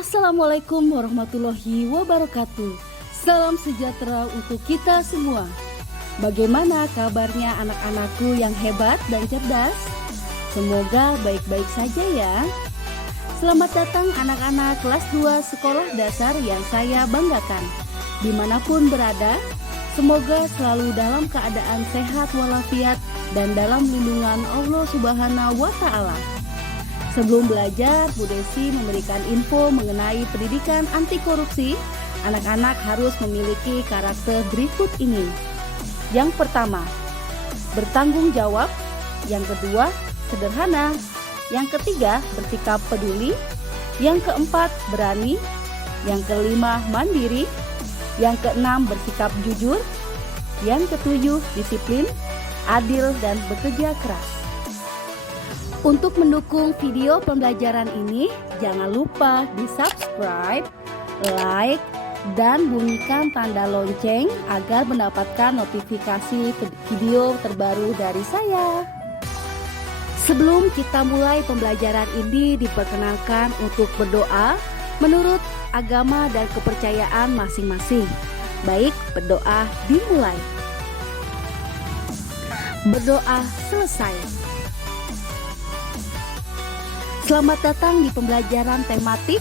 Assalamualaikum warahmatullahi wabarakatuh. Salam sejahtera untuk kita semua. Bagaimana kabarnya anak-anakku yang hebat dan cerdas? Semoga baik-baik saja ya. Selamat datang anak-anak kelas 2 sekolah dasar yang saya banggakan. Dimanapun berada, semoga selalu dalam keadaan sehat walafiat dan dalam lindungan Allah Subhanahu wa Ta'ala. Sebelum belajar, Bu Desi memberikan info mengenai pendidikan anti korupsi. Anak-anak harus memiliki karakter berikut ini. Yang pertama, bertanggung jawab. Yang kedua, sederhana. Yang ketiga, bersikap peduli. Yang keempat, berani. Yang kelima, mandiri. Yang keenam, bersikap jujur. Yang ketujuh, disiplin, adil, dan bekerja keras. Untuk mendukung video pembelajaran ini, jangan lupa di-subscribe, like, dan bunyikan tanda lonceng agar mendapatkan notifikasi video terbaru dari saya. Sebelum kita mulai pembelajaran ini, diperkenalkan untuk berdoa menurut agama dan kepercayaan masing-masing. Baik, berdoa dimulai. Berdoa selesai. Selamat datang di pembelajaran tematik.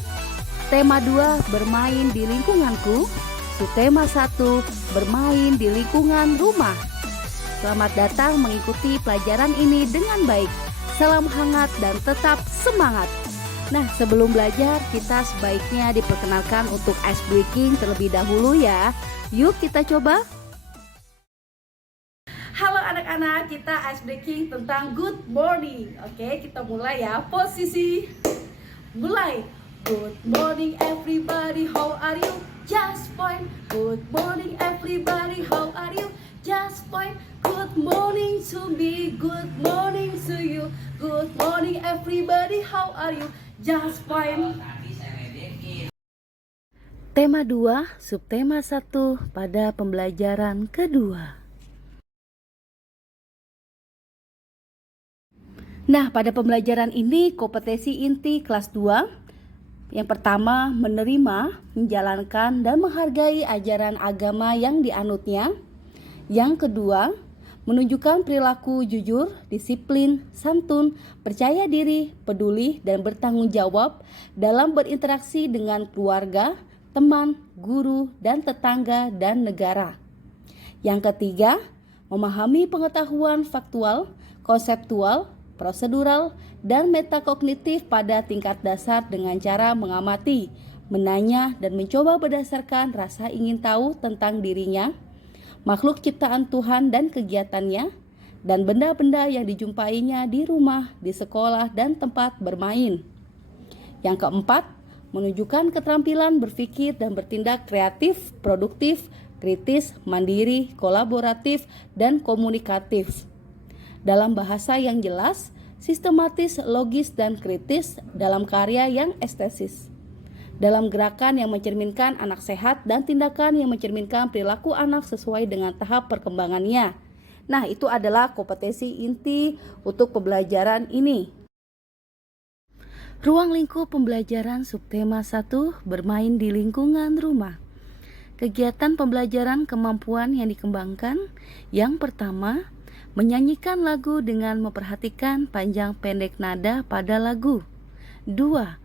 Tema 2, bermain di lingkunganku. Subtema 1, bermain di lingkungan rumah. Selamat datang mengikuti pelajaran ini dengan baik. Salam hangat dan tetap semangat. Nah, sebelum belajar, kita sebaiknya diperkenalkan untuk ice breaking terlebih dahulu ya. Yuk kita coba. Halo anak-anak, kita ice breaking tentang good morning. Oke, kita mulai ya. Posisi mulai. Good morning everybody, how are you? Just fine. Good morning everybody, how are you? Just fine. Good morning to me, good morning to you. Good morning everybody, how are you? Just fine. Tema 2, subtema 1 pada pembelajaran kedua. Nah, pada pembelajaran ini kompetensi inti kelas 2. Yang pertama, menerima, menjalankan, dan menghargai ajaran agama yang dianutnya. Yang kedua, menunjukkan perilaku jujur, disiplin, santun, percaya diri, peduli, dan bertanggung jawab dalam berinteraksi dengan keluarga, teman, guru, dan tetangga, dan negara. Yang ketiga, memahami pengetahuan faktual, konseptual, prosedural, dan metakognitif pada tingkat dasar dengan cara mengamati, menanya, dan mencoba berdasarkan rasa ingin tahu tentang dirinya, makhluk ciptaan Tuhan dan kegiatannya, dan benda-benda yang dijumpainya di rumah, di sekolah, dan tempat bermain. Yang keempat, menunjukkan keterampilan berpikir dan bertindak kreatif, produktif, kritis, mandiri, kolaboratif, dan komunikatif. Dalam bahasa yang jelas, sistematis, logis, dan kritis dalam karya yang estetis. Dalam gerakan yang mencerminkan anak sehat dan tindakan yang mencerminkan perilaku anak sesuai dengan tahap perkembangannya. Nah, itu adalah kompetensi inti untuk pembelajaran ini. Ruang lingkup pembelajaran subtema 1, bermain di lingkungan rumah. Kegiatan pembelajaran kemampuan yang dikembangkan. Yang pertama, menyanyikan lagu dengan memperhatikan panjang pendek nada pada lagu. 2.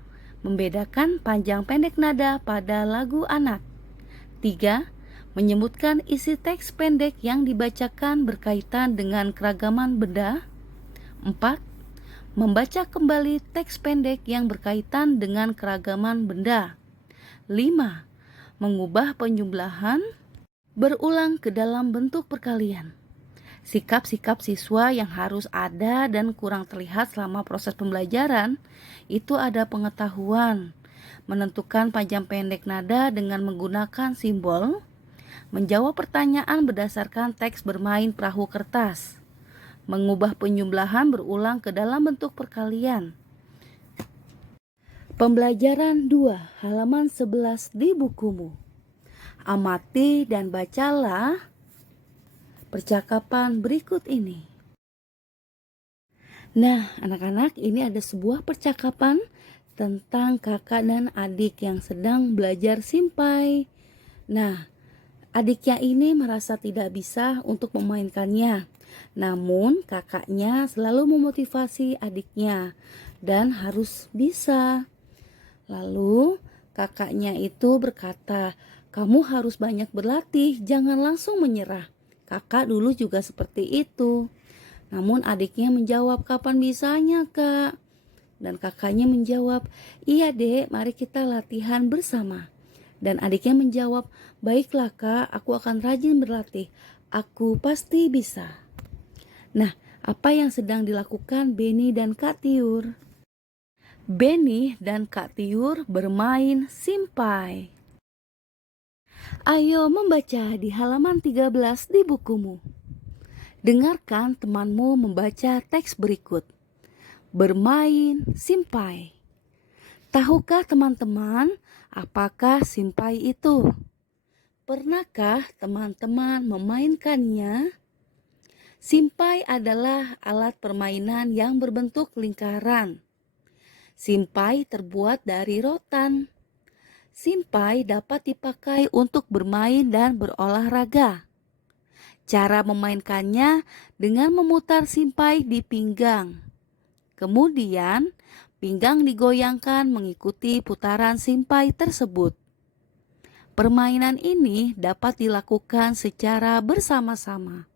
Membedakan panjang pendek nada pada lagu anak. 3. Menyebutkan isi teks pendek yang dibacakan berkaitan dengan keragaman benda. 4. Membaca kembali teks pendek yang berkaitan dengan keragaman benda. 5. Mengubah penjumlahan berulang ke dalam bentuk perkalian. Sikap-sikap siswa yang harus ada dan kurang terlihat selama proses pembelajaran itu ada pengetahuan, menentukan panjang pendek nada dengan menggunakan simbol, menjawab pertanyaan berdasarkan teks bermain perahu kertas, mengubah penjumlahan berulang ke dalam bentuk perkalian. Pembelajaran 2, halaman 11 di bukumu. Amati dan bacalah percakapan berikut ini. Nah, anak-anak, ini ada sebuah percakapan tentang kakak dan adik yang sedang belajar simpai. Nah, adiknya ini merasa tidak bisa untuk memainkannya. Namun kakaknya selalu memotivasi adiknya dan harus bisa. Lalu kakaknya itu berkata, "Kamu harus banyak berlatih, jangan langsung menyerah." Kakak dulu juga seperti itu. Namun adiknya menjawab, "Kapan bisanya, Kak?" Dan kakaknya menjawab, "Iya dek, mari kita latihan bersama." Dan adiknya menjawab, "Baiklah kak, aku akan rajin berlatih. Aku pasti bisa." Nah, apa yang sedang dilakukan Beni dan Kak Tiur? Beni dan Kak Tiur bermain simpai. Ayo membaca di halaman 13 di bukumu. Dengarkan temanmu membaca teks berikut. Bermain simpai. Tahukah teman-teman apakah simpai itu? Pernahkah teman-teman memainkannya? Simpai adalah alat permainan yang berbentuk lingkaran. Simpai terbuat dari rotan. Simpai dapat dipakai untuk bermain dan berolahraga. Cara memainkannya dengan memutar simpai di pinggang. Kemudian, pinggang digoyangkan mengikuti putaran simpai tersebut. Permainan ini dapat dilakukan secara bersama-sama.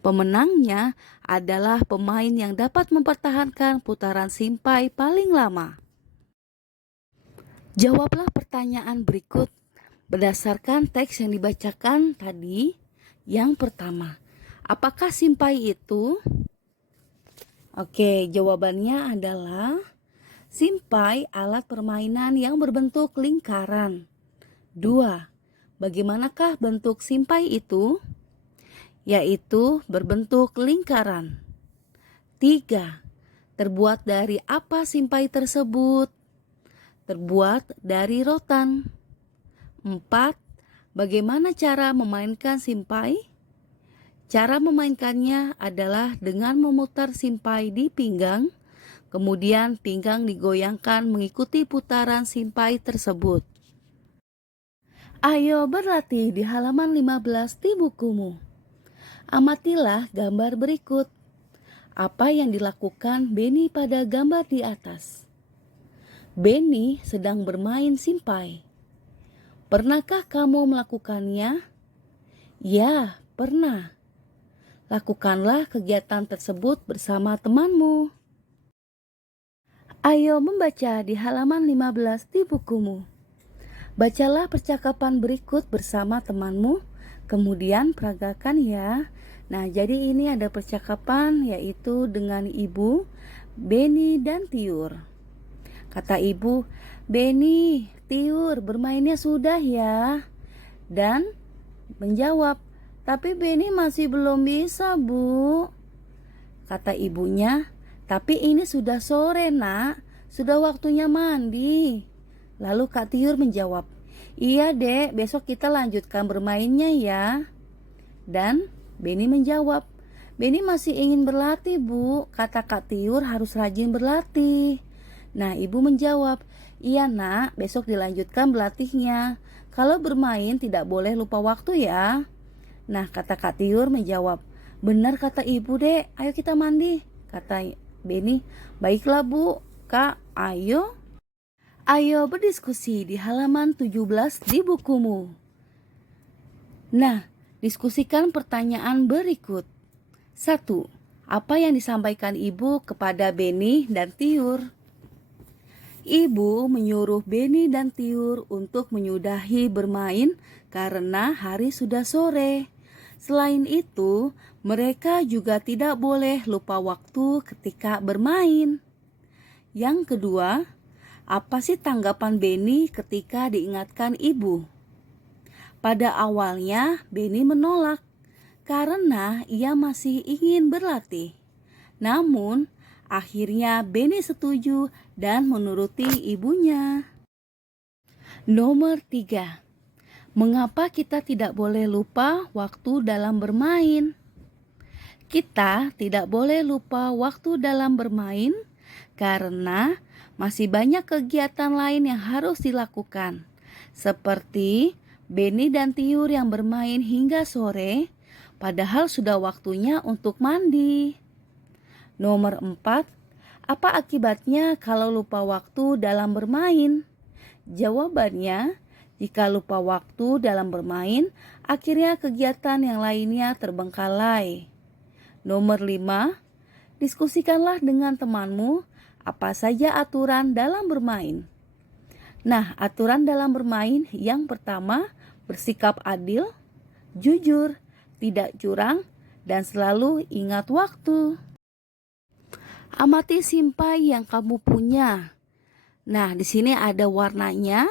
Pemenangnya adalah pemain yang dapat mempertahankan putaran simpai paling lama. Jawablah pertanyaan berikut berdasarkan teks yang dibacakan tadi. Yang pertama, apakah simpai itu? Oke, jawabannya adalah simpai alat permainan yang berbentuk lingkaran. 2. Bagaimanakah bentuk simpai itu? Yaitu berbentuk lingkaran. 3. Terbuat dari apa simpai tersebut? Terbuat dari rotan. 4. Bagaimana cara memainkan simpai? Cara memainkannya adalah dengan memutar simpai di pinggang, kemudian pinggang digoyangkan mengikuti putaran simpai tersebut. Ayo berlatih di halaman 15 di bukumu. Amatilah gambar berikut. Apa yang dilakukan Beni pada gambar di atas? Beni sedang bermain simpai. Pernahkah kamu melakukannya? Ya, pernah. Lakukanlah kegiatan tersebut bersama temanmu. Ayo membaca di halaman 15 di bukumu. Bacalah percakapan berikut bersama temanmu, kemudian peragakan ya. Nah, jadi ini ada percakapan yaitu dengan Ibu, Beni dan Tiur. Kata Ibu, "Beni, Tiur, bermainnya sudah ya?" Dan menjawab, "Tapi Beni masih belum bisa, Bu." Kata ibunya, "Tapi ini sudah sore, Nak. Sudah waktunya mandi." Lalu Kak Tiur menjawab, "Iya, Dek, besok kita lanjutkan bermainnya ya." Dan Beni menjawab, "Beni masih ingin berlatih, Bu. Kata Kak Tiur harus rajin berlatih." Nah, ibu menjawab, "Iya, Nak, besok dilanjutkan berlatihnya. Kalau bermain tidak boleh lupa waktu ya." Nah, kata Kak Tiur menjawab, "Benar kata ibu, Dek. Ayo kita mandi." Kata Beni, "Baiklah, Bu. Kak, ayo." Ayo berdiskusi di halaman 17 di bukumu. Nah, diskusikan pertanyaan berikut. 1. Apa yang disampaikan ibu kepada Beni dan Tiur? Ibu menyuruh Beni dan Tiur untuk menyudahi bermain karena hari sudah sore. Selain itu, mereka juga tidak boleh lupa waktu ketika bermain. Yang kedua, apa sih tanggapan Beni ketika diingatkan ibu? Pada awalnya, Beni menolak karena ia masih ingin berlatih. Namun, akhirnya Beni setuju dan menuruti ibunya. Nomor 3. Mengapa kita tidak boleh lupa waktu dalam bermain? Kita tidak boleh lupa waktu dalam bermain karena Masih banyak kegiatan lain yang harus dilakukan, seperti Beni dan Tiur yang bermain hingga sore, padahal sudah waktunya untuk mandi. Nomor 4, apa akibatnya kalau lupa waktu dalam bermain? Jawabannya, jika lupa waktu dalam bermain, akhirnya kegiatan yang lainnya terbengkalai. Nomor 5, diskusikanlah dengan temanmu apa saja aturan dalam bermain. Nah, aturan dalam bermain yang pertama, bersikap adil, jujur, tidak curang, dan selalu ingat waktu. Amati simpai yang kamu punya. Nah, di sini ada warnanya.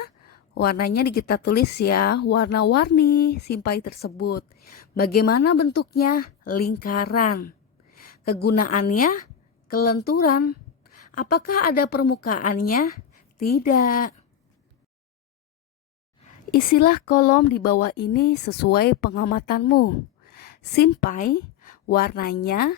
Warnanya kita tulis ya, warna-warni simpai tersebut. Bagaimana bentuknya? Lingkaran. Kegunaannya? Kelenturan. Apakah ada permukaannya? Tidak. Isilah kolom di bawah ini sesuai pengamatanmu. Simpai, warnanya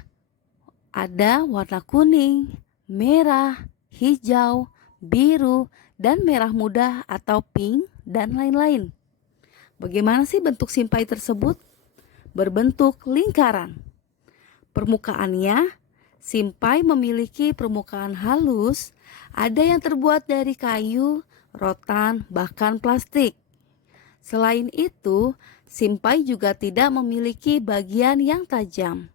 ada warna kuning, merah, hijau, biru, dan merah muda atau pink, dan lain-lain. Bagaimana sih bentuk simpai tersebut? Berbentuk lingkaran. Permukaannya, simpai memiliki permukaan halus, ada yang terbuat dari kayu, rotan, bahkan plastik. Selain itu, simpai juga tidak memiliki bagian yang tajam.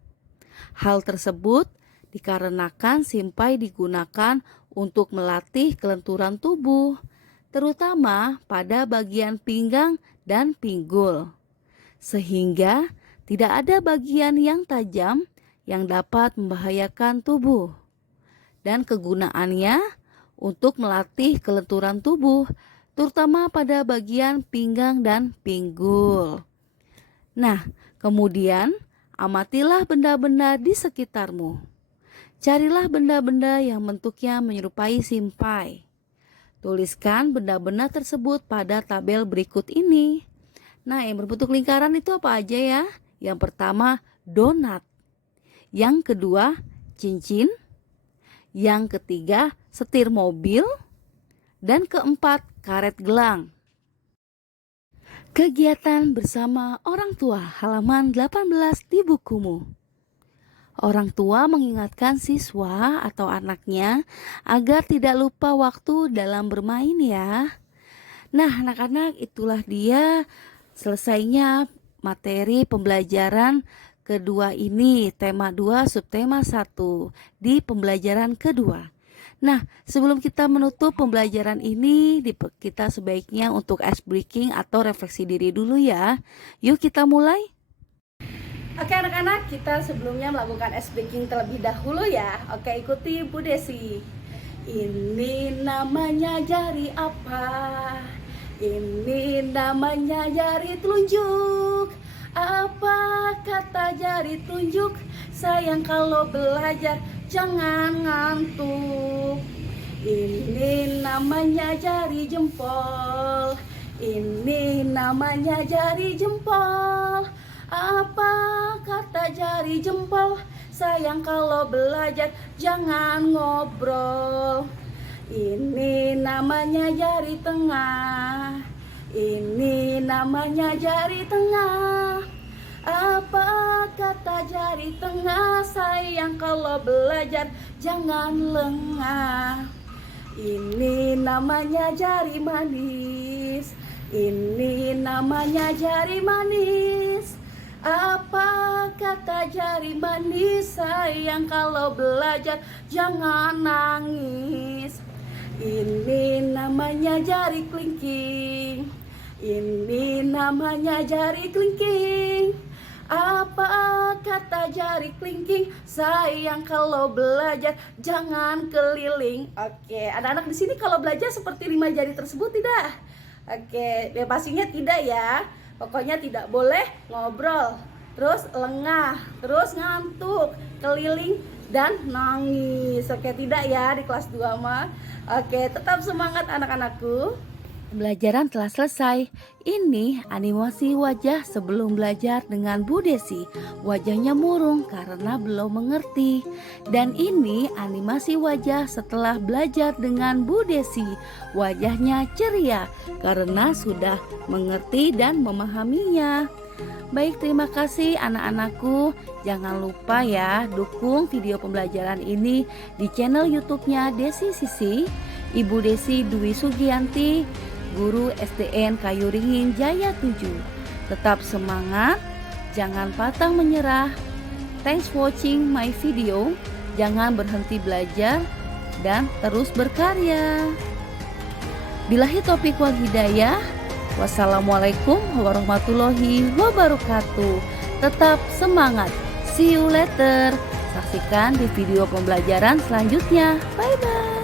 Hal tersebut dikarenakan simpai digunakan untuk melatih kelenturan tubuh, terutama pada bagian pinggang dan pinggul, sehingga tidak ada bagian yang tajam yang dapat membahayakan tubuh. Dan kegunaannya untuk melatih kelenturan tubuh, terutama pada bagian pinggang dan pinggul. Nah, kemudian amatilah benda-benda di sekitarmu. Carilah benda-benda yang bentuknya menyerupai simpai. Tuliskan benda-benda tersebut pada tabel berikut ini. Nah, yang berbentuk lingkaran itu apa aja ya? Yang pertama, donat. Yang kedua, cincin. Yang ketiga, setir mobil. Dan keempat, karet gelang. Kegiatan bersama orang tua, halaman 18 di bukumu. Orang tua mengingatkan siswa atau anaknya agar tidak lupa waktu dalam bermain ya. Nah, anak-anak, itulah dia selesainya materi pembelajaran kedua ini, tema 2 subtema 1 di pembelajaran kedua. Nah, sebelum kita menutup pembelajaran ini, kita sebaiknya untuk ice breaking atau refleksi diri dulu ya. Yuk kita mulai. Oke anak-anak, kita sebelumnya melakukan ice breaking terlebih dahulu ya. Oke, ikuti Bu Desi. Ini namanya jari apa? Ini namanya jari telunjuk. Apa kata jari telunjuk? Sayang kalau belajar jangan ngantuk. Ini namanya jari jempol. Ini namanya jari jempol. Apa kata jari jempol? Sayang kalau belajar jangan ngobrol. Ini namanya jari tengah. Ini namanya jari tengah. Apa kata jari tengah? Sayang kalau belajar jangan lengah. Ini namanya jari manis. Ini namanya jari manis. Apa kata jari manis? Sayang kalau belajar jangan nangis. Ini namanya jari kelingking. Ini namanya jari kelingking. Apa kata jari kelingking? Sayang kalau belajar jangan keliling. Oke, anak-anak di sini kalau belajar seperti 5 jari tersebut tidak? Oke, pastinya tidak ya. Pokoknya tidak boleh ngobrol, terus lengah, terus ngantuk, keliling, dan nangis. Oke, tidak ya di kelas 2 mah. Oke, tetap semangat anak-anakku. Pembelajaran telah selesai. Ini animasi wajah sebelum belajar dengan Bu Desi. Wajahnya murung karena belum mengerti. Dan ini animasi wajah setelah belajar dengan Bu Desi. Wajahnya ceria karena sudah mengerti dan memahaminya. Baik, terima kasih anak-anakku. Jangan lupa ya, dukung video pembelajaran ini di channel YouTube-nya Desi Sisi, Ibu Desi Dwi Sugianti, Guru SDN Kayu Ringin Jaya 7. Tetap semangat, jangan patah menyerah. Thanks watching my video. Jangan berhenti belajar dan terus berkarya. Billahi taufiq wal hidayah. Wassalamualaikum warahmatullahi wabarakatuh. Tetap semangat. See you later. Saksikan di video pembelajaran selanjutnya. Bye bye.